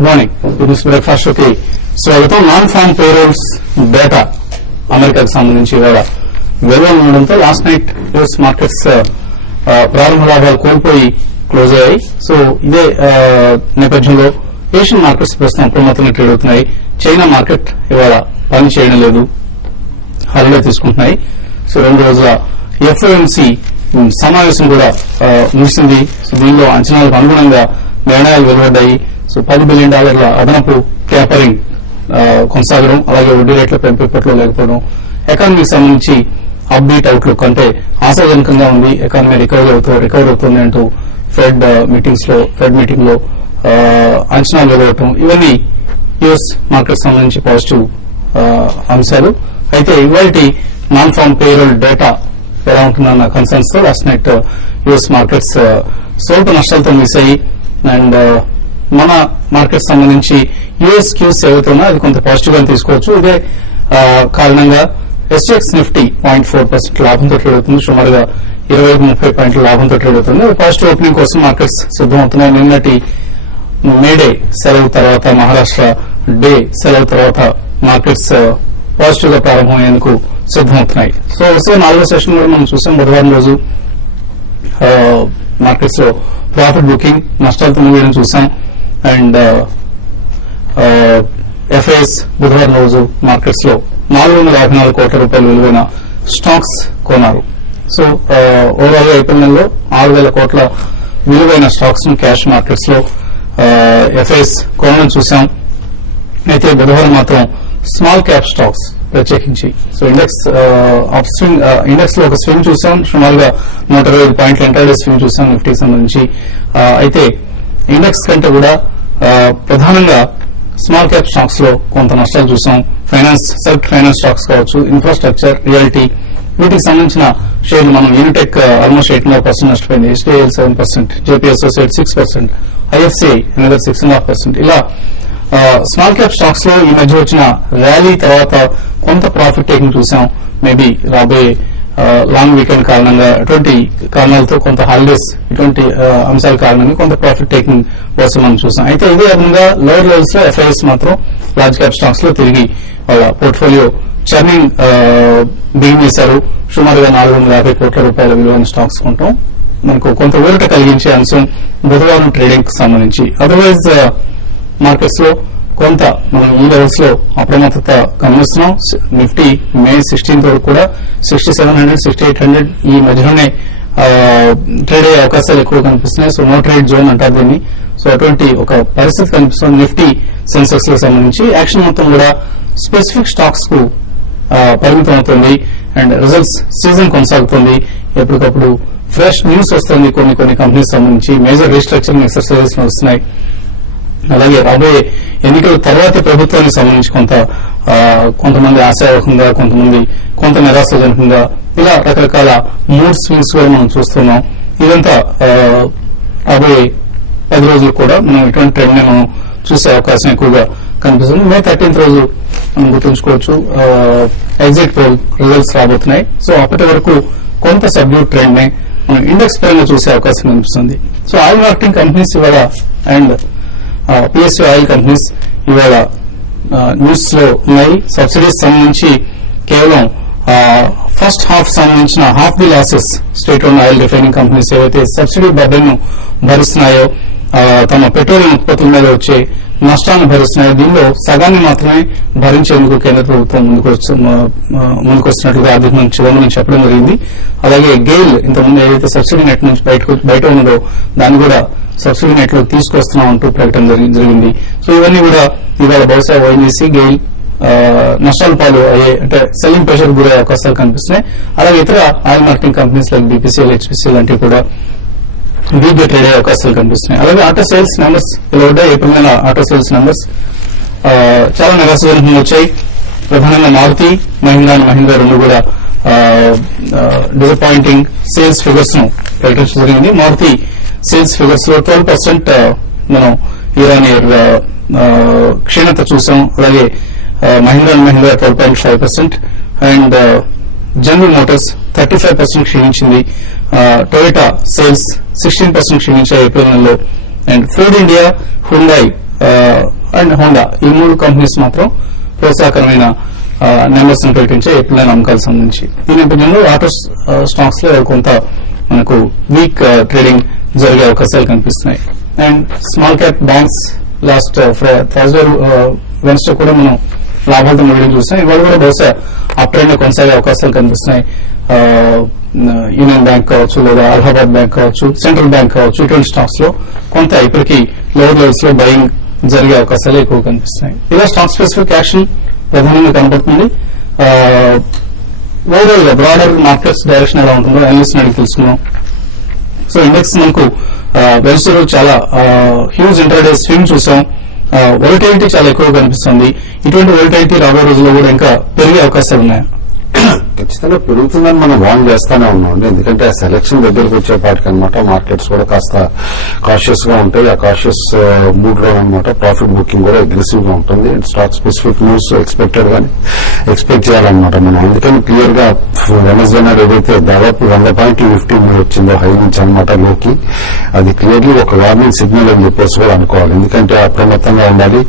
Good morning. Business breakfast కి స్వాగతం. Non form payrolls data అమెరికాకు సంబంధించి ఇవాళ వెలువల ఉండడంతో లాస్ట్ నైట్ యూఎస్ మార్కెట్స్ ప్రారంభ లాభాలు కోల్పోయి క్లోజ్ అయ్యాయి. సో ఇదే నేపథ్యంలో ఏషియన్ మార్కెట్స్ ప్రస్తుతం అప్రమత్తంగా ట్రేడ్ అవుతున్నాయి. చైనా మార్కెట్ ఇవాళ పని చేయడం లేదు, హాలిడే తీసుకుంటున్నాయి. సో 2 రోజుల ఎఫ్ఓఎంసీ సమావేశం కూడా ముగిసింది. సో దీనిలో అంచనాలకు అనుగుణంగా నిర్ణయాలు వెలువడ్డాయి. సో $10 బిలియన్ అదనపు ట్యాపరింగ్ కొనసాగడం, అలాగే వడ్డీ రేట్ల పెంపు ఇప్పట్లో లేకపోవడం, ఎకానమీకి సంబంధించి అప్డేట్ అవుట్లుక్ అంటే ఆశాజనకంగా ఉంది. ఎకానమీ రికవర్ అవుతుంది అంటూ ఫెడ్ మీటింగ్ లో అంచనాలు వెలువడటం, ఇవన్నీ యుఎస్ మార్కెట్ సంబంధించి పాజిటివ్ అంశాలు. అయితే ఇవాల్టి నాన్ ఫార్మ్ పేరోల్ డేటా ఎలా ఉంటుందన్న కన్సర్న్స్ తో లాస్ట్ నైట్ యుఎస్ మార్కెట్స్ స్వల్ప నష్టాలతో మిస్సాయి. అండ్ మన మార్కెట్ సంబంధించి యుఎస్ క్యూస్ ఏవైతున్నా అది కొంత పాజిటివ్ గా తీసుకోవచ్చు. ఇదే కారణంగా ఎస్జెక్స్ నిఫ్టీ 0.4% లాభంతో ట్రేడ్ అవుతుంది. సుమారుగా 25-30 పాయింట్ల లాభంతో ట్రేడ్ అవుతుంది. పాజిటివ్ ఓపెనింగ్ కోసం మార్కెట్స్ సిద్దమవుతున్నాయి. నిన్నటి మేడే సెలవు తర్వాత, మహారాష్ట్ర డే సెలవు తర్వాత మార్కెట్స్ పాజిటివ్ గా ప్రారంభమయ్యేందుకు సిద్దమవుతున్నాయి. సో 4వ సెషన్ కూడా మనం చూసాం. బుధవారం రోజు మార్కెట్స్ లో ప్రాఫిట్ బుకింగ్ నష్టాలతో ముగియడం చూసాం. అండ్ ఎఫ్ఐఎస్ బుధవారం రోజు మార్కెట్స్ లో 454 కోట్ల రూపాయల విలువైన స్టాక్స్ కొన్నారు. సో ఓవరాల్ గా ఏప్రిల్ నెలలో 6,000 కోట్ల విలువైన స్టాక్స్ ను క్యాష్ మార్కెట్స్ లో ఎఫ్ఐఎస్ కొనడం చూసాం. అయితే బుధవారం మాత్రం స్మాల్ క్యాప్ స్టాక్స్ ప్రత్యేకించి సో ఇండెక్స్ లో ఒక స్వింగ్ చూసాం. సుమారుగా 125 పాయింట్ల ఎంటైర్ స్వింగ్ చూసాం నిఫ్టీకి సంబంధించి. అయితే ఇండెక్స్ కంటే కూడా ప్రధానంగా స్మాల్ క్యాప్ స్టాక్స్ లో కొంత నష్టాలు చూసాం. సెల్ఫ్ ఫైనాన్స్ స్టాక్స్ కావచ్చు, ఇన్ఫ్రాస్ట్రక్చర్, రియాలిటీ, వీటికి సంబంధించిన షేర్లు మనం యూనిటెక్ ఆల్మోస్ట్ 8.5% నష్టపోయింది, STL 7%, JP associate 6%, IFCI another 6.5%. ఇలా స్మాల్ క్యాప్ స్టాక్స్ లో ఈ మధ్య వచ్చిన ర్యాలీ తర్వాత కొంత ప్రాఫిట్ టేకింగ్ చూసాం. మేబీ రాబోయే లాంగ్ వీకెండ్ కారణంగా అటువంటి కారణాలతో కొంత హాలిడేస్ ఇటువంటి అంశాల కారణంగా కొంత ప్రాఫిట్ టేకింగ్ కోసం మనం చూసాం. అయితే ఇదే విధంగా లోవర్ లెవెల్స్ లో ఎఫ్ఐఎస్ మాత్రం లార్జ్ క్యాప్ స్టాక్స్ లో తిరిగి వాళ్ళ పోర్ట్ఫోలియో చర్నింగ్ బిగిన్ చేశారు. సుమారుగా 450 కోట్ల రూపాయల విలువైన స్టాక్స్ కొంటాం. మనకు కొంత ఊరట కలిగించే అంశం బుధవారం ట్రేడింగ్ కు సంబంధించి. అదర్వైజ్ మార్కెట్స్ లో కొంత మనం ఈ లెవెల్స్ లో అప్రమత్తత గమనిస్తున్నాం. నిఫ్టీ మే 16th వరకు కూడా 6700, 6800 ఈ మధ్యలోనే ట్రేడ్ అయ్యే అవకాశాలు ఎక్కువ కనిపిస్తున్నాయి. సో నో ట్రేడ్ జోన్ అంటారు దీన్ని. సో అటువంటి ఒక పరిస్థితి కనిపిస్తుంది నిఫ్టీ సెన్సెక్స్ లకు సంబంధించి. యాక్షన్ మొత్తం కూడా స్పెసిఫిక్ స్టాక్స్ కు పరిమితం అవుతుంది. అండ్ రిజల్ట్స్ సీజన్ కొనసాగుతుంది. ఎప్పటికప్పుడు ఫ్రెష్ న్యూస్ వస్తుంది. కొన్ని కంపెనీస్ సంబంధించి మేజర్ రీస్ట్రక్చరింగ్ ఎక్సర్సైజెస్ వస్తున్నాయి. అలాగే రాబోయే ఎన్నికల తర్వాత ప్రభుత్వానికి సంబంధించి కొంతమంది ఆశావహంగా, కొంత నిరాశజనకంగా, ఇలా రకరకాల మూడ్ స్వింగ్స్ కూడా మనం చూస్తున్నాం. ఇదంతా రాబోయే 10 రోజులు కూడా మనం ఇటువంటి ట్రెండ్ ని మనం చూసే అవకాశం ఎక్కువగా కనిపిస్తుంది. మే 13th రోజు మనం గుర్తుంచుకోవచ్చు ఎగ్జిట్ పోల్ రిజల్ట్స్ రాబోతున్నాయి. సో అప్పటి వరకు కొంత సబ్డ్యూడ్ ట్రెండ్ ని మనం ఇండెక్స్ పరంగా చూసే అవకాశం కనిపిస్తుంది. సో ఆయిల్ మార్కెటింగ్ కంపెనీస్ ఇవాళ అండ్ పిఎస్యూ ఆయిల్ కంపెనీస్ ఇవాళ న్యూస్ లో ఉన్నాయి. సబ్సిడీస్ సంబంధించి కేవలం ఫస్ట్ హాఫ్ సంబంధించిన half the losses state own oil refining companies ఏవైతే సబ్సిడీ బర్డెన్ ను భరిస్తున్నాయో, తమ పెట్రోలియం ఉత్పత్తుల మీద వచ్చే నష్టాన్ని భరిస్తున్నాయో, దీనిలో సగాన్ని మాత్రమే భరించేందుకు కేంద్ర ప్రభుత్వం ముందుకొస్తున్నట్లుగా ఆర్థిక మంత్రి చిదంబరం చెప్పడం జరిగింది. అలాగే గెయిల్ ఇంతకుముందు ఏదైతే సబ్సిడీ నెట్ నుంచి బయట ఉన్నదో దాన్ని కూడా సబ్సిడీ నెట్ లో తీసుకొస్తున్నాం అంటూ ప్రకటన జరిగింది. సో ఇవన్నీ కూడా ఇవాళ బహుశా ఓఎన్జీసీ, గెయిల్ నష్టాల పాలు అయ్యే, అంటే సెల్లింగ్ ప్రెషర్ గురయ్యే అవకాశాలు కనిపిస్తున్నాయి. అలాగే ఇతర oil marketing companies like BPCL, HPCL లాంటివి కూడా వీక్గా ట్రేడ్ అయ్యే అవకాశాలు కనిపిస్తున్నాయి. అలాగే ఆటో సేల్స్ నెంబర్స్ ఇలా ఏప్రిల్ నెల ఆటో సేల్స్ నెంబర్స్ చాలా నిరాశజనకంగా వచ్చాయి. ప్రధానంగా మారుతి, మహీంద్రా రెండు కూడా డిసప్పాయింటింగ్ సేల్స్ ఫిగర్స్ ను ప్రకటించడం జరిగింది. మారుతి సేల్స్ ఫిగర్స్ లో 12% మనం ఇయర్ ఆన్ ఇయర్ క్షీణత చూసాం. అలాగే మహీంద్రా 12.5% అండ్ జనరల్ మోటార్స్ 35% క్షీణించింది. టొయోటా సేల్స్ 16% క్షీణించాయి ఏప్రిల్ నెలలో. And Ford India, Hyundai and Honda, ఈ 3 కంపెనీస్ మాత్రం ప్రోత్సాహకరమైన నెంబర్స్ ప్రకటించే ఎప్పుడైనా అమ్మకాలకు సంబంధించి. ఈ నేపథ్యంలో ఆటో స్టాక్స్ లో కొంత మనకు వీక్ ట్రేడింగ్ జరిగే అవకాశాలు కనిపిస్తున్నాయి. And small cap banks last Thursday Wednesday కూడా మనం లాభాలతో వీడియో చూస్తాం. ఇవాళ కూడా బహుశా అప్ ట్రెండ్ కొనసాగే అవకాశాలు కనిపిస్తున్నాయి. యూనియన్ బ్యాంక్ కావచ్చు, లేదా అలహాబాద్ బ్యాంక్ కావచ్చు, సెంట్రల్ బ్యాంక్ కావచ్చు, ఇటువంటి స్టాక్స్ లో కొంత ఇప్పటికీ లోవర్ లెవెల్స్ లో బయింగ్ జరిగే అవకాశాలు ఎక్కువ కనిపిస్తున్నాయి. ఇలా స్టాక్ స్పెసిఫిక్ యాక్షన్ ప్రధానంగా కనబడుతుంది. ఓవరాల్ గా బ్రాడర్ మార్కెట్స్ డైరెక్షన్ ఎలా ఉంటుందో అనలిస్ట్ అడిగి తెలుసుకున్నాం. సో ఇండెక్స్ మనకు వెన్స్డే రోజు చాలా హ్యూజ్ ఇంటర్డే స్వింగ్ చూసాం. వోలటిలిటీ చాలా ఎక్కువ కనిపిస్తుంది. ఇటువంటి వోలటిలిటీ రాబోయే రోజుల్లో కూడా ఇంకా పెరిగే అవకాశాలు ఉన్నాయా? ఖచ్చితంగా పెరుగుతుందని మనం వార్న్ చేస్తానే ఉన్నాం. ఎందుకంటే ఆ సెలక్షన్ దగ్గరకు వచ్చేపాటికి అనమాట మార్కెట్స్ కూడా కాస్త కాషియస్ గా ఉంటాయి. ఆ కాషియస్ మూడ్ లో అనమాట ప్రాఫిట్ బుకింగ్ కూడా అగ్రెసివ్ గా ఉంటుంది. స్టాక్ స్పెసిఫిక్ న్యూస్ ఎక్స్పెక్టెడ్ గానీ ఎక్స్పెక్ట్ చేయాలన్నమాట మనం. అందుకని క్లియర్ గా వెనస్డే నాడు ఏదైతే దాదాపు 100.50 వచ్చిందో హై నుంచి అనమాట లోకి, అది క్లియర్లీ ఒక వార్నింగ్ సిగ్నల్ అని చెప్పేసి కూడా అనుకోవాలి. ఎందుకంటే అప్రమత్తంగా ఉండాలి.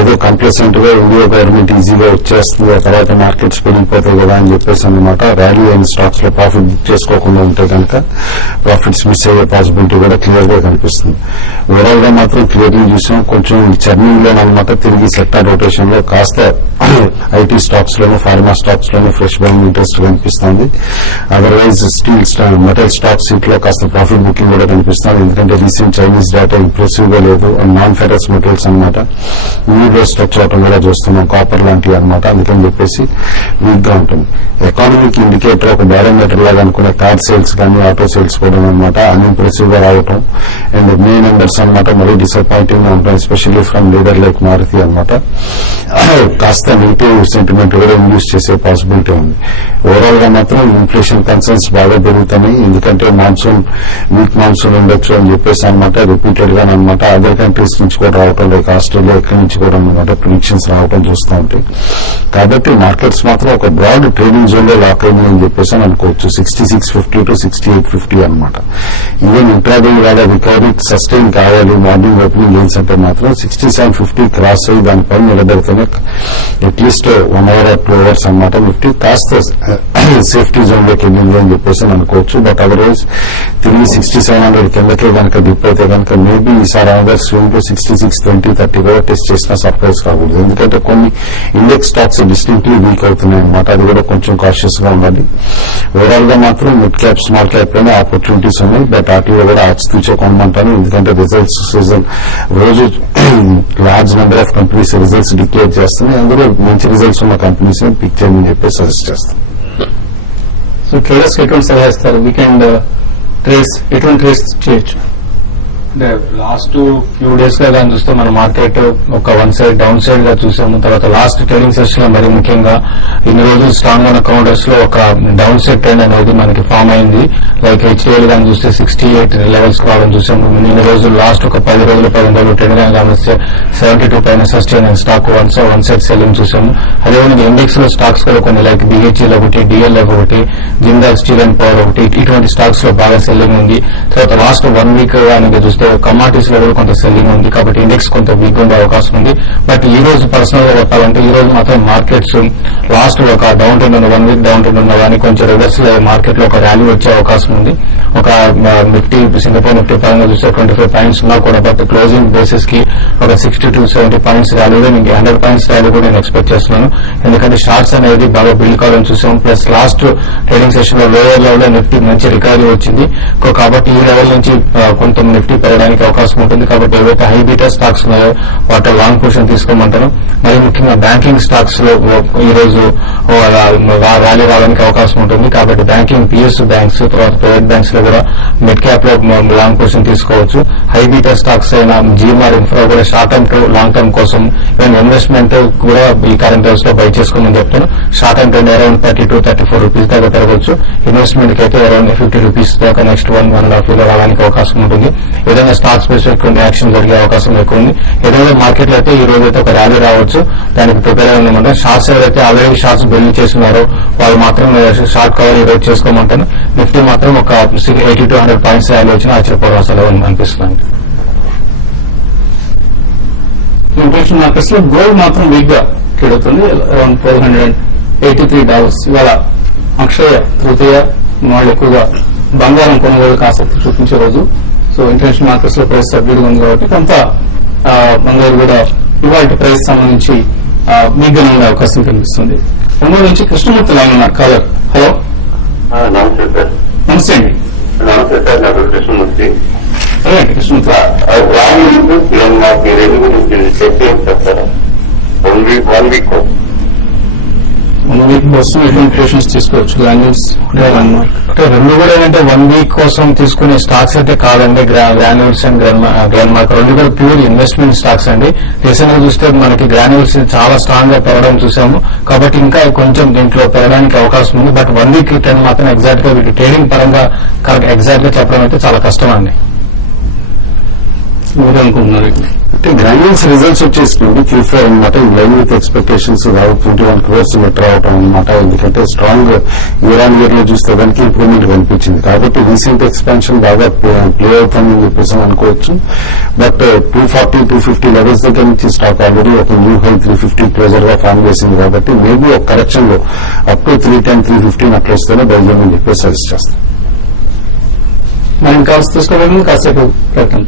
ఏదో కంప్లసెంట్ గా ఇండియా గవర్నమెంట్ ఈజీగా వచ్చేస్తుంది, తర్వాత మార్కెట్స్ పెరిగిపోతాయి కదా అని చెప్పేసి అనమాట ర్యాలీ అయిన స్టాక్స్ లో ప్రాఫిట్ బుక్ చేసుకోకుండా ఉంటే కనుక ప్రాఫిట్స్ మిస్ అయ్యే పాసిబిలిటీ కూడా క్లియర్ గా కనిపిస్తుంది. ఓవరాల్ గా మాత్రం క్లియర్లీ చూసాం. కొంచెం చర్నింగ్ లోనమాట తిరిగి సెక్టార్ రొటేషన్ లో కాస్త IT stocks loan, pharma stocks loan fresh buying interest కనిపిస్తుంది. అదర్వైజ్ స్టీల్ మెటల్ స్టాక్స్ ఇట్లో కాస్త ప్రాఫిట్ బుకింగ్ కూడా కనిపిస్తుంది. ఎందుకంటే రీసెంట్ చైనీస్ డేటా ఇంప్రెసివ్ గా లేదు. అండ్ నాన్ ఫెరస్ మెటల్స్ అనమాట న్యూలో స్ట్రచ్ అవటం కూడా చూస్తున్నాం, కాపర్ లాంటివి అనమాట. అందుకని చెప్పేసి వీక్ గా ఉంటుంది. ఎకానమీకి ఇండికేటర్ ఒక బ్యారోమీటర్ లాగా అనుకునే కార్ సేల్స్ కానీ ఆటో సేల్స్ కూడా అనమాట అన్ఇంప్రెసివ్ గా రావటం. అండ్ మే నెంబర్స్ అనమాట మరీ డిసప్పాయింటింగ్ గా ఉంటాయి, especially from leader like Maruti అనమాట. కాస్త నెగిటివ్ సెంటిమెంట్ కూడా ఇండ్యూస్ చేసే పాసిబిలిటీ ఉంది. ఓవరాల్ గా మాత్రం ఇన్ఫ్లేషన్ కన్సర్న్స్ బాగా పెరుగుతాయి. ఎందుకంటే మాన్సూన్ వీక్ మాన్సూన్ ఉండొచ్చు అని చెప్పేసి అనమాట రిపీటెడ్ గా అనమాట అదర్ కంట్రీస్ నుంచి కూడా రావటం, లైక్ ఆస్ట్రేలియా ఎక్కడి నుంచి కూడా అనమాట ప్రిడిక్షన్స్ రావటం చూస్తూ ఉంటాయి. కాబట్టి మార్కెట్స్ మాత్రం ఒక బ్రాడ్ ట్రేడింగ్ జోన్ లో లాక్ అయింది అని చెప్పేసి అనుకోవచ్చు. 6650 to 6850 అనమాట. ఈవెన్ ఇంట్రాడే కూడా రికవరీ సస్టైన్ కావాలి మార్నింగ్ ఓపెనింగ్ గెయిన్స్ అంటే మాత్రం 6750 క్రాస్ అయ్యి దానిపైన నిలబెడితేనే అట్లీస్ట్ 1 hour or 2 hours అనమాట నిఫ్టీ కాస్త సేఫ్టీ జోన్ లోకి వెళ్ళింది అని చెప్పేసి అనుకోవచ్చు. బట్ అదర్వైజ్ తిరిగి 6700 కిందకే కనుక డిప్ అయితే కనుక మేబీ ఈసారి అనదర్ స్వింగ్ లో 6620-30 కూడా టెస్ట్ చేసినా సర్ప్రైజ్ కాకూడదు. ఎందుకంటే కొన్ని ఇండెక్స్ స్టాక్స్ డిస్టింక్ట్లీ వీక్ అవుతున్నాయి అనమాట. అది కూడా కొంచెం కాషియస్ గా ఉండాలి. ఓవరాల్ గా మాత్రం మిడ్ క్యాప్ స్మాల్ క్యాప్ లోనే ఆపర్చునిటీస్ ఉన్నాయి. బట్ వాటిలో కూడా ఆచితూచే కొనమంటాను. ఎందుకంటే రిజల్ట్స్ సీజన్ రోజు large number of companies results declare చేస్తున్నాయి. అందులో మంచి రిజల్ట్స్ ఉన్న కంపెనీస్ పిక్ చేయమని చెప్పి సజెస్ట్ చేస్తాను. సో ట్రేడర్స్ ఎటువంటి సలహా ఇస్తారు? వీకెండ్ ట్రేడ్స్ ఎటువంటి ట్రేడ్స్ చేయొచ్చు? అంటే లాస్ట్ ఫ్యూ డేస్ గా కానీ చూస్తే మన మార్కెట్ ఒక వన్ సైడ్ డౌన్ సైడ్ గా చూసాము. తర్వాత లాస్ట్ ట్రేడింగ్ సెషన్ లో మరి ముఖ్యంగా ఇన్ని రోజులు స్ట్రాంగ్ ఉన్న కౌంటర్స్ లో ఒక డౌన్ సైడ్ ట్రెండ్ అనేది మనకి ఫామ్ అయింది. లైక్ హెచ్డిఎల్ కానీ చూస్తే 68 లెవెల్స్ రావడం చూసాము. ఇన్ని రోజులు లాస్ట్ ఒక 10 రోజులు 15 రోజులు ట్రెండ్ గా గమనిస్తే 72 పైన సస్టైన్ అయిన స్టాక్ వన్ సైడ్ సెల్లింగ్ చూసాము. అదేవిధంగా ఇండెక్స్ లో స్టాక్స్ కూడా కొన్ని లైక్ బిహెచ్ఎల్ ఒకటి, డిఎల్ ఒకటి, జిందాల్ స్టీల్ అండ్ పవర్ ఒకటి, ఇటువంటి స్టాక్స్ లో బాగా సెల్లింగ్ ఉంది. తర్వాత లాస్ట్ 1 వీక్ అనేది చూస్తే కమాడిటీస్ లో కూడా కొంత సెల్లింగ్ ఉంది. కాబట్టి ఇండెక్స్ కొంత వీక్ ఉండే అవకాశం ఉంది. బట్ ఈ రోజు పర్సనల్ గా చెప్పాలంటే ఈ రోజు మాత్రం మార్కెట్స్ లాస్ట్ ఒక డౌన్ ట్రెండ్ ఉన్న 1 వీక్ డౌన్ ట్రెండ్ ఉన్న కానీ కొంచెం రివర్స్ మార్కెట్ లో ఒక ర్యాలీ వచ్చే అవకాశం ఉంది. ఒక నిఫ్టీ సింగపూర్ నిఫ్టీ పరంగా చూస్తే 25 పాయింట్స్ ఉన్నా కూడా బట్ క్లోజింగ్ బేసిస్ కి ఒక 60 to 70 పాయింట్స్ ర్యాలీ, ఇంకా 100 పాయింట్స్ ర్యాలీ కూడా నేను ఎక్స్పెక్ట్ చేస్తున్నాను. ఎందుకంటే షార్ట్స్ అనేది బాగా బిల్డ్ కావాలని చూసాం. ప్లస్ లాస్ట్ ట్రేడింగ్ సెషన్ లో లోయర్ లెవెల్ లో నిఫ్టీ మంచి రికవరీ వచ్చింది. కాబట్టి ఈ లెవెల్ నుంచి కొంత నిఫ్టీ పెరగడానికి అవకాశం ఉంటుంది. కాబట్టి ఏవైతే హై బీటా స్టాక్స్ ఉన్నాయో వాటి లాంగ్ పొజిషన్ తీసుకోమంటాను. మరి ముఖ్యంగా బ్యాంకింగ్ స్టాక్స్ లో ఈ రోజు ర్యాలీ రావడానికి అవకాశం ఉంటుంది. కాబట్టి బ్యాంకింగ్ పిఎస్యు బ్యాంక్స్, తర్వాత ప్రైవేట్ బ్యాంక్స్ లో కూడా మిడ్ క్యాప్ లో లాంగ్ పొజిషన్ తీసుకోవచ్చు. హై బీటా స్టాక్స్ అయిన జీఎంఆర్ ఇన్ఫ్రా కూడా short term two long term కోసం ఈవెన్ ఇన్వెస్ట్మెంట్ కూడా ఈ కరెంట్ హౌస్ లో బై చేసుకోమని చెప్తాను. Short term trend around 32-34 rupees దాకా పెరగవచ్చు. ఇన్వెస్ట్మెంట్ కి అయితే అరౌండ్ 50 రూపీస్ దాకా నెక్స్ట్ 1.5 year రావడానికి అవకాశం ఉంటుంది. ఏదైనా స్టాక్ స్పెసిఫిక్ యాక్షన్ జరిగే అవకాశం ఎక్కువ ఉంది. ఏదైనా మార్కెట్ లో అయితే ఈ రోజు అయితే ఒక ర్యాలీ రావచ్చు. దానికి ప్రిపేర్ అయి ఉండమంటారు. షార్ట్స్ ఎవరైతే ఆల్రెడీ షార్ట్స్ బిల్డ్ చేస్తున్నారో వాళ్ళు మాత్రం షార్ట్ కవర్ ఈ రోజు చేసుకోమంటాను. నిఫ్టీ మాత్రం ఒక 80 to 100 పాయింట్స్ ర్యాలీ వచ్చినా ఆశ్చర్యపోవడం అసలు అనిపిస్తుంది. ఇంటర్నేషనల్ మార్కెట్స్ లో గోల్డ్ మాత్రం వీక్ గా ట్రేడ్ అవుతుంది అరౌండ్ $1,283. ఇవాళ అక్షయ తృతీయ వాళ్ళు ఎక్కువగా బంగారం కొనుగోలుకు ఆసక్తి చూపించే రోజు. సో ఇంటర్నేషనల్ మార్కెట్స్ లో ప్రైస్ సబ్డ్యూడ్ ఉంది కాబట్టి కొంత బంగారు కూడా ఇవాళ ప్రైస్ సంబంధించి వీక్ గా ఉండే అవకాశం కనిపిస్తుంది. ఒంగోలు నుంచి కృష్ణమూర్తి లైన్ ఉన్నారు కాలర్. హలో, నమస్తే సార్. నమస్తే అండి. నమస్తే సార్, నా పేరు కృష్ణమూర్తి. అలాగే కృష్ణమూర్తి మాకు రెండు గురించి చెప్పి చెప్తారా? 1 వీక్ కోసం ఎటువంటి క్వశ్చన్స్ తీసుకోవచ్చు గ్రాన్యూల్స్ అంటే రెండు కూడా ఏంటంటే 1 వీక్ కోసం తీసుకునే స్టాక్స్ అయితే కాదండి. గ్రాన్యూల్స్ అండ్ గ్రాండ్ మార్క్ రెండు కూడా ప్యూర్ ఇన్వెస్ట్మెంట్ స్టాక్స్ అండి. రీసెంట్ గా చూస్తే మనకి గ్రాన్యూల్స్ చాలా స్ట్రాంగ్ గా పెరగడం చూసాము కాబట్టి ఇంకా కొంచెం దీంట్లో పెరగడానికి అవకాశం ఉంది. బట్ 1 వీక్ ట్రెండ్ మాత్రం ఎగ్జాక్ట్ గా వీటి ట్రేడింగ్ పరంగా కరెక్ట్ ఎగ్జాక్ట్ గా చెప్పడం అయితే చాలా కష్టం అండి. అనుకుంటున్నారు అంటే గ్రాన్యూల్స్ రిజల్ట్స్ వచ్చేసినప్పుడు Q4 అనమాట ఇన్ లైన్ విత్ ఎక్స్పెక్టేషన్స్ దాదాపు 21 crores బెటర్ అవటం అనమాట. ఎందుకంటే స్ట్రాంగ్ ఇయర్ ఆన్ ఇయర్ లో చూస్తే దానికి ఇంప్రూవ్మెంట్ కనిపించింది కాబట్టి రీసెంట్ ఎక్స్పాన్షన్ బాగా ప్లే అవుతుందని చెప్పేసి అనుకోవచ్చు. బట్ 240-250 లెవెల్స్ దగ్గర నుంచి స్టాక్ ఆల్రెడీ ఒక న్యూ హై 350 క్లోజర్ గా ఫామ్ చేసింది కాబట్టి మేబీ ఒక కరెక్షన్ లో అప్ టు 310-315 అట్లా వస్తేనే బయలుదేరని చెప్పేసి సజెస్ట్ చేస్తాం. మనం కాల్స్ తీసుకోవడం కాసేపు ప్రకటన.